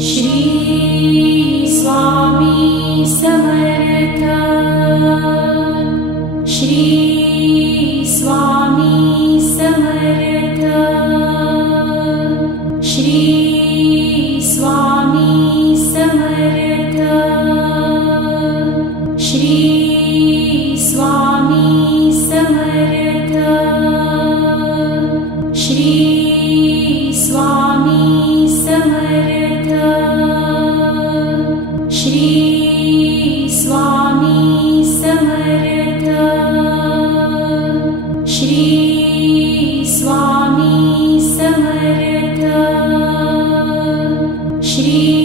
Shri Swami Samarth. Shri Swami Samarth. Shri Swami Samarth. Shri Swami Samarth. Shri Swami Samarth. Shri Swami Samarth. Shri Swami Samarth. Shri